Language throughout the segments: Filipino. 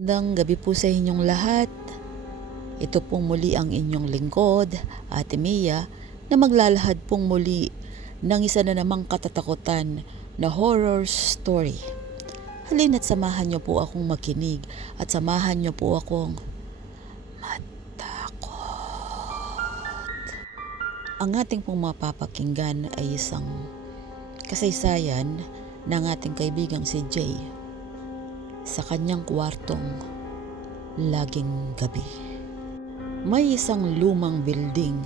Magandang gabi po sa inyong lahat. Ito pong muli ang inyong lingkod, Ate Mia, na maglalahad pong muli ng isa na namang katatakutan na horror story. Halina't samahan niyo po akong makinig at samahan niyo po akong matakot. Ang ating pong mapapakinggan ay isang kasaysayan ng ating kaibigang si Jay sa kanyang kwartong laging gabi. May isang lumang building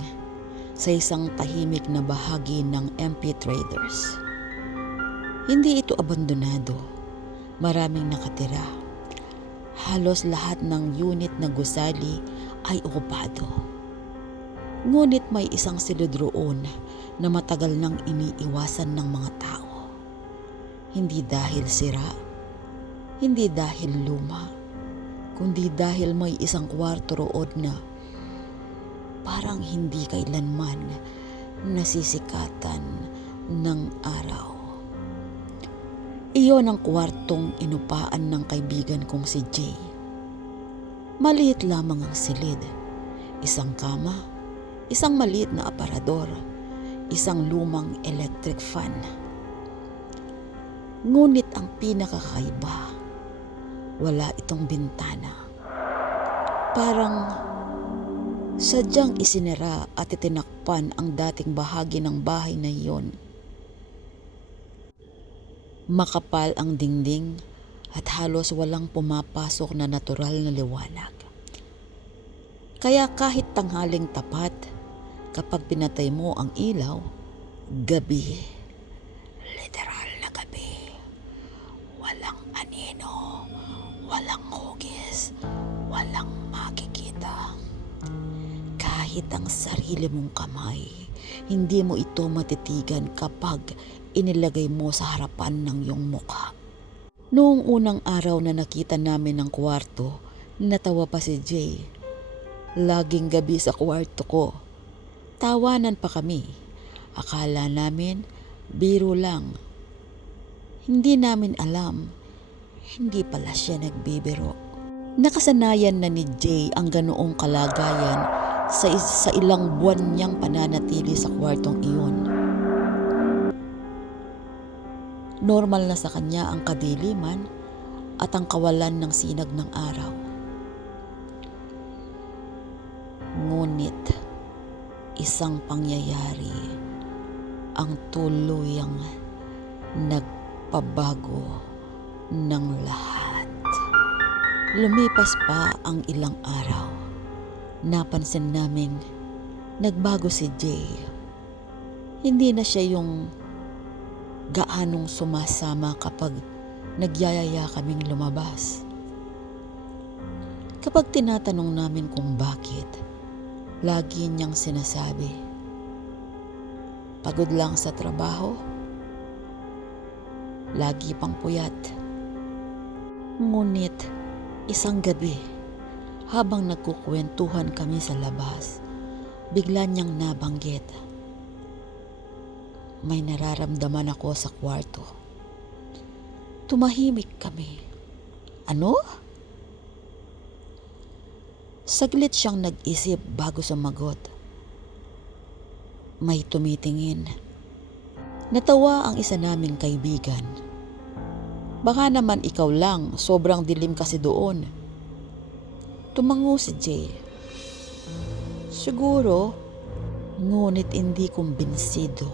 sa isang tahimik na bahagi ng MP Traders. Hindi ito abandonado. Maraming nakatira. Halos lahat ng unit na gusali ay okupado. Ngunit may isang silid roon na matagal nang iniiwasan ng mga tao. Hindi dahil sira, hindi dahil luma, kundi dahil may isang kwarto roon na parang hindi kailanman nasisikatan ng araw. Iyon ang kwartong inupaan ng kaibigan kong si Jay. Maliit lamang ang silid, isang kama, isang maliit na aparador, isang lumang electric fan. Ngunit ang pinakakaiba, wala itong bintana. Parang sadyang isinara at itinakpan ang dating bahagi ng bahay na iyon. Makapal ang dingding at halos walang pumapasok na natural na liwanag. Kaya kahit tanghaling tapat, kapag pinatay mo ang ilaw, gabi. Literal na gabi. Walang anino, walang hugis, walang makikita. Kahit ang sarili mong kamay, hindi mo ito matitigan kapag inilagay mo sa harapan ng iyong mukha. Noong unang araw na nakita namin ang kwarto, natawa pa si Jay. Laging gabi sa kwarto ko. Tawanan pa kami. Akala namin biro lang. Hindi namin alam, hindi pala siya nagbibiro. Nakasanayan na ni Jay ang ganoong kalagayan sa ilang buwan niyang pananatili sa kwartong iyon. Normal na sa kanya ang kadiliman at ang kawalan ng sinag ng araw. Ngunit isang pangyayari ang tuluyang nagpabago ng lahat. Lumipas pa ang ilang araw. Napansin naming nagbago si Jay. Hindi na siya yung gaanong sumasama kapag nagyayaya kaming lumabas. Kapag tinatanong namin kung bakit, lagi niyang sinasabi, pagod lang sa trabaho, lagi pang puyat. Ngunit isang gabi, habang nagkukwentuhan kami sa labas, bigla niyang nabanggit, may nararamdaman ako sa kwarto. Tumahimik kami. Ano? Saglit siyang nag-isip bago sumagot. May tumitingin. Natawa ang isa naming kaibigan. Baka naman ikaw lang, sobrang dilim kasi doon. Tumango si Jay. Siguro, ngunit hindi kumbinsido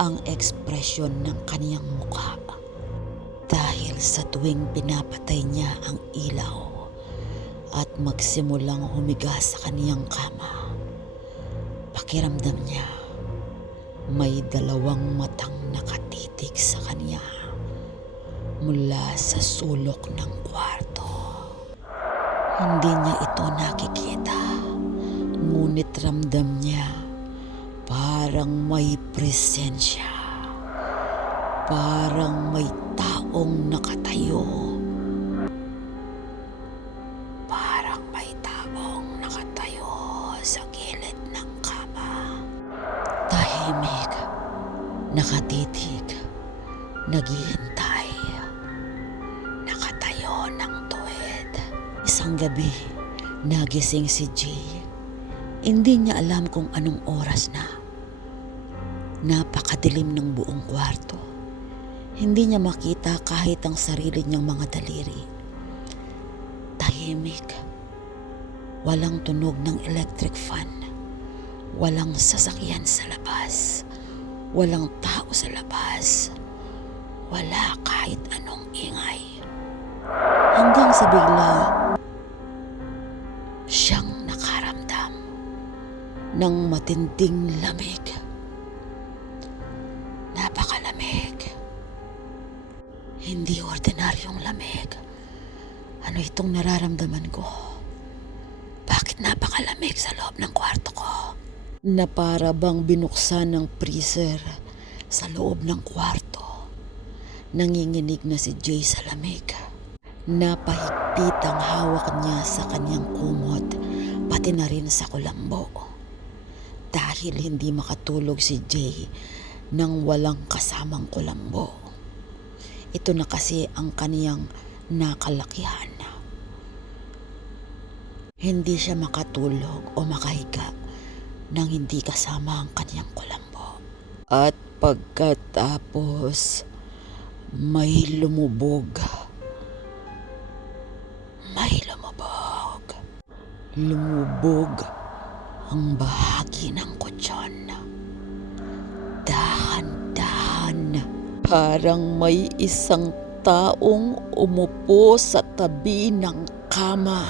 ang ekspresyon ng kaniyang mukha. Dahil sa tuwing pinapatay niya ang ilaw at magsimulang humiga sa kaniyang kama, pakiramdam niya may dalawang matang nakatitig sa kaniya mula sa sulok ng kwarto. Hindi niya ito nakikita, ngunit ramdam niya parang may presensya. Parang may taong nakatayo. Parang may taong nakatayo sa gilid ng kama. Tahimik, nakatitig, naghihintay. Nakatayo ng tuwid. Isang gabi, nagising si Jay. Hindi niya alam kung anong oras na. Napakadilim ng buong kwarto. Hindi niya makita kahit ang sarili niyang mga daliri. Tahimik. Walang tunog ng electric fan. Walang sasakyan sa labas. Walang tao sa labas. Wala kahit anong ingay. Hanggang sa bigla, siyang nakaramdam ng matinding lamig. Napakalamig. Hindi ordinaryong lamig. Ano itong nararamdaman ko? Bakit napakalamig sa loob ng kwarto ko? Na para bang binuksan ng freezer sa loob ng kwarto. Nanginginig na si Jay sa lamig. Napahigpit ang hawak niya sa kanyang kumot, pati na rin sa kulambo. Dahil hindi makatulog si Jay nang walang kasamang kulambo. Ito na kasi ang kaniyang nakalakihan. Hindi siya makatulog o makahiga nang hindi kasama ang kaniyang kulambo. At pagkatapos, may lumubog. Lumubog ang bahagi ng kutsyon. Dahan-dahan, parang may isang taong umupo sa tabi ng kama.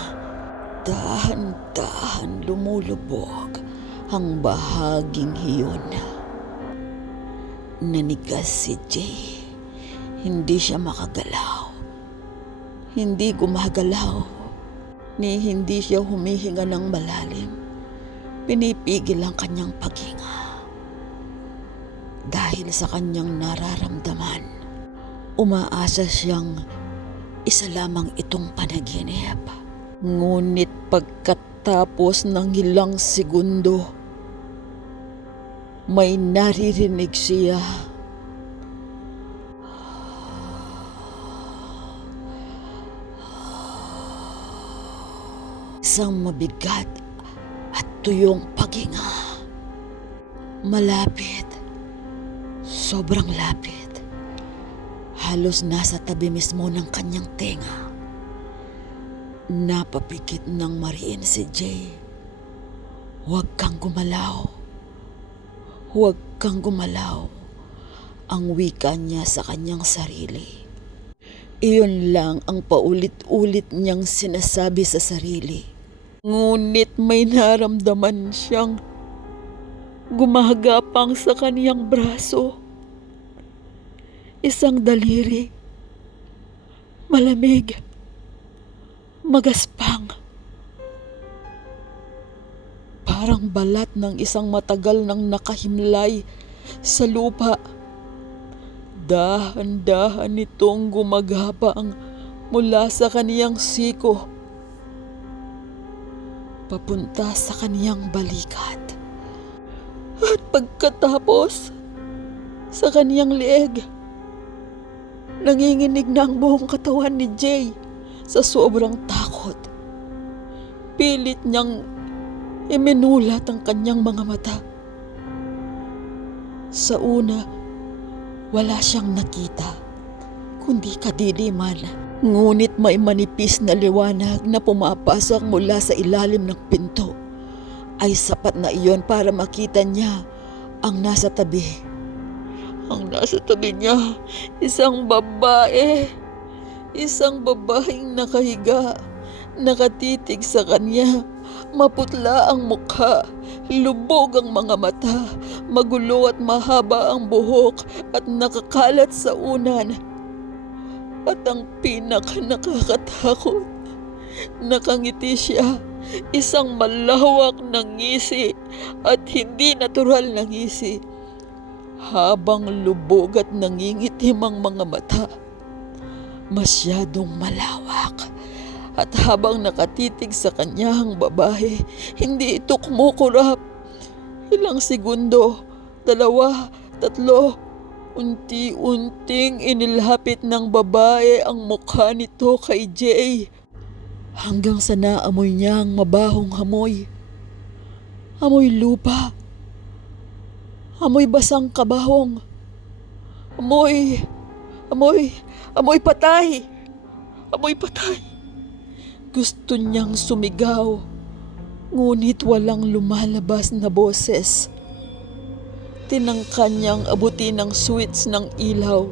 Dahan-dahan lumulubog ang bahaging iyon. Nanigas si Jay. Hindi siya makagalaw. Hindi gumagalaw. Ni hindi siya humihinga ng malalim. Pinipigil ang kanyang paghinga. Dahil sa kanyang nararamdaman, umaasa siyang isa lamang itong panaginip. Ngunit pagkatapos ng ilang segundo, may naririnig siya. Isang mabigat at tuyong paghinga. Malapit. Sobrang lapit. Halos nasa tabi mismo ng kanyang tenga. Napapikit ng mariin si Jay. Huwag kang gumalaw. Huwag kang gumalaw. Ang wika niya sa kanyang sarili. Iyon lang ang paulit-ulit niyang sinasabi sa sarili. Ngunit may naramdaman siyang gumagapang sa kaniyang braso. Isang daliri. Malamig. Magaspang. Parang balat ng isang matagal nang nakahimlay sa lupa. Dahan-dahan itong gumagapang mula sa kaniyang siko papunta sa kaniyang balikat. At pagkatapos, sa kaniyang leeg, nanginginig na ang buong katawan ni Jay sa sobrang takot. Pilit niyang iminulat ang kanyang mga mata. Sa una, wala siyang nakita, kundi kadiliman. Ngunit may manipis na liwanag na pumapasok mula sa ilalim ng pinto. Ay sapat na iyon para makita niya ang nasa tabi. Ang nasa tabi niya, isang babae. Isang babaeng nakahiga, nakatitig sa kanya. Maputla ang mukha, lubog ang mga mata, magulo at mahaba ang buhok at nakakalat sa unan. At ang pinaka-nakakatakot, nakangiti siya, isang malawak na ngisi at hindi natural na ngisi. Habang lubog at nangingitim ang mga mata, masyadong malawak. At habang nakatitig sa kanya ang babae, hindi ito kumukurap. Ilang segundo, 2, 3, unti-unting inilapit ng babae ang mukha nito kay Jay. hanggang sa naamoy niya ang mabahong amoy. Amoy lupa. Amoy basang kabahong. Amoy, amoy patay. Amoy patay. Gusto niyang sumigaw, ngunit walang lumalabas na boses. Tinangka niyang abutin ang switch ng ilaw.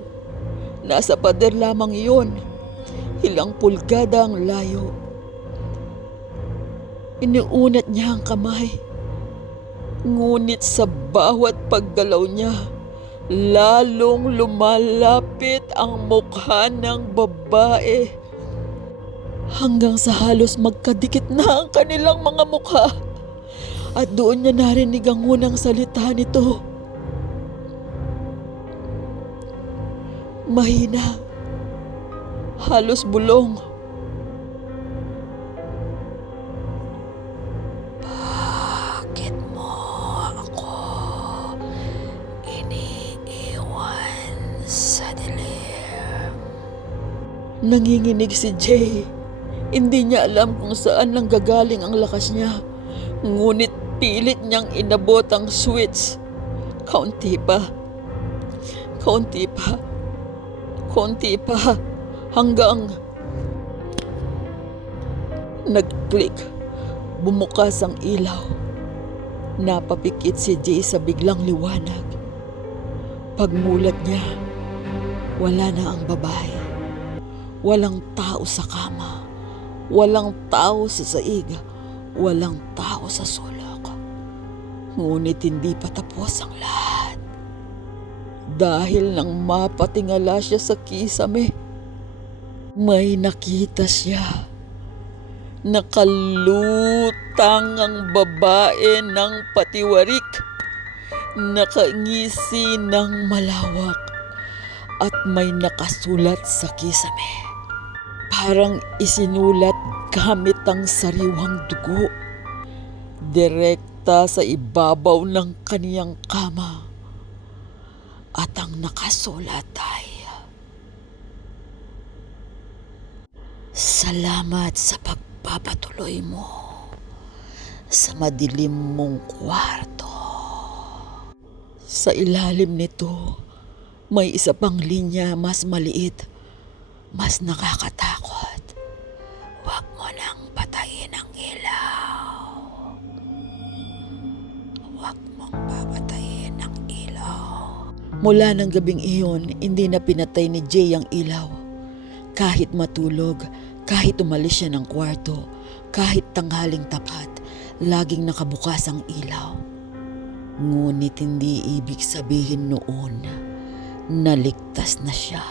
Nasa pader lamang iyon, ilang pulgada ang layo. Iniunat niya ang kamay, ngunit sa bawat paggalaw niya, lalong lumalapit ang mukha ng babae. Hanggang sa halos magkadikit na ang kanilang mga mukha. At doon niya narinig ang unang salita nito. Mahina, halos bulong. Bakit mo ako iniiwan sa dilim? Nanginginig si Jay. Hindi niya alam kung saan nanggagaling ang lakas niya. Ngunit pilit niyang inabot ang switch. Kaunti pa. Kaunti pa. Kaunti pa. Hanggang nag-click. Bumukas ang ilaw. Napapikit si Jay sa biglang liwanag. Pagmulat niya, wala na ang babae. Walang tao sa kama. Walang tao sa saig, walang tao sa sulok. Ngunit hindi pa tapos ang lahat. Dahil nang mapatingala siya sa kisame, may nakita siya. Nakalutang ang babae ng patiwarik, nakangisi ng malawak, at may nakasulat sa kisame. Parang isinulat gamit ang sariwang dugo. Direkta sa ibabaw ng kaniyang kama. At ang nakasulat ay, "Salamat sa pagpapatuloy mo sa madilim mong kwarto." Sa ilalim nito, may isa pang linya mas maliit. Mas nakakatakot. Huwag mo nang patayin ang ilaw. Huwag mong papatayin ang ilaw. Mula ng gabing iyon, hindi na pinatay ni Jay ang ilaw. Kahit matulog, kahit umalis siya ng kwarto, kahit tanghaling tapat, laging nakabukas ang ilaw. Ngunit hindi ibig sabihin noon na ligtas na siya.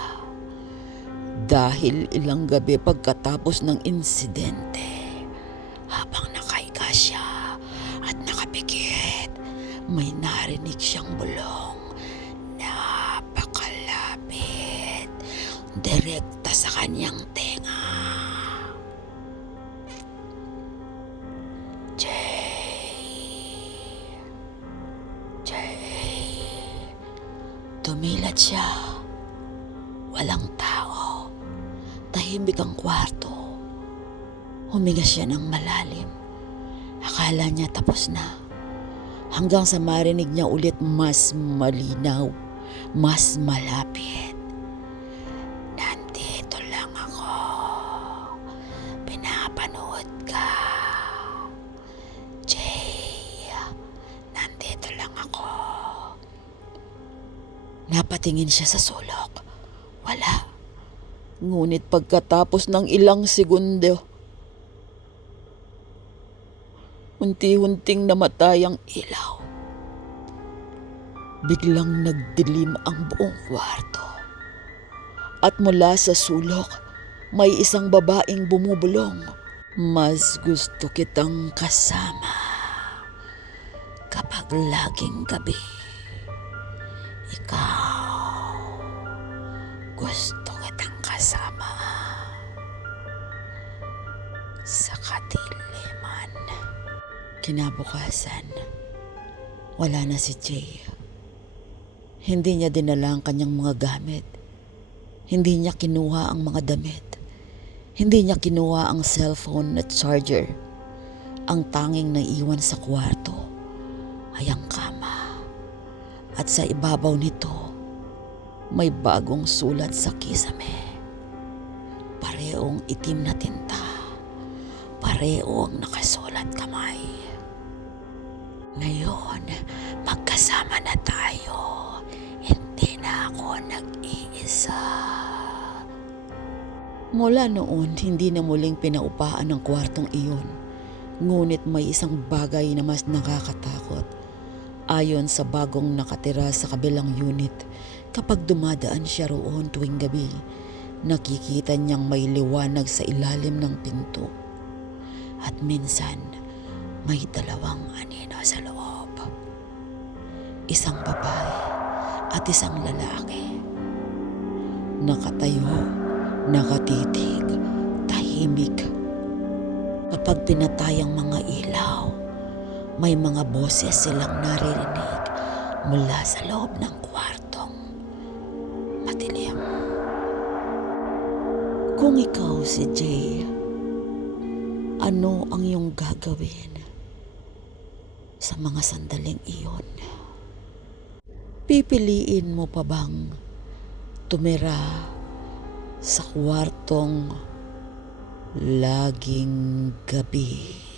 Dahil ilang gabi pagkatapos ng insidente, habang nakahiga siya at nakapikit, may narinig siyang bulong. Napakalapit, direkta sa kanyang tenga. Jay. Tumilat siya. Walang tao. Tahimik ang kwarto. Huminga siya ng malalim. Akala niya tapos na. Hanggang sa marinig niya ulit mas malinaw, mas malapit. Nandito lang ako. Pinapanood ka. Jay, nandito lang ako. Napatingin siya sa sulok. Wala. Ngunit pagkatapos ng ilang segundo, unti-unting namatay ang ilaw. Biglang nagdilim ang buong kwarto. At mula sa sulok, may isang babaeng bumubulong. Mas gusto kitang kasama kapag laging gabi. Ikaw, gusto kitang kasama sa kadiliman. Kinabukasan, wala na si Jay. Hindi niya dinala ang kanyang mga gamit. Hindi niya kinuha ang mga damit. Hindi niya kinuha ang cellphone at charger. Ang tanging naiwan sa kwarto ay ang kama. At sa ibabaw nito, may bagong sulat sa kisame. Parehong itim na tinta. Parehong nakasulat kamay. Ngayon, magkasama na tayo. Hindi na ako nag-iisa. Mula noon, hindi na muling pinaupaan ang kwartong iyon. Ngunit may isang bagay na mas nakakatakot. Ayon sa bagong nakatira sa kabilang unit, kapag dumadaan siya roon tuwing gabi, nakikita niyang may liwanag sa ilalim ng pinto. At minsan, may dalawang anino sa loob. Isang babae at isang lalaki. Nakatayo, nakatitig, tahimik. Kapag pinatay ang mga ilaw, may mga boses silang naririnig mula sa loob ng kwartong madilim. Kung ikaw si Jay, ano ang iyong gagawin sa mga sandaling iyon? Pipiliin mo pa bang tumira sa kwartong laging gabi?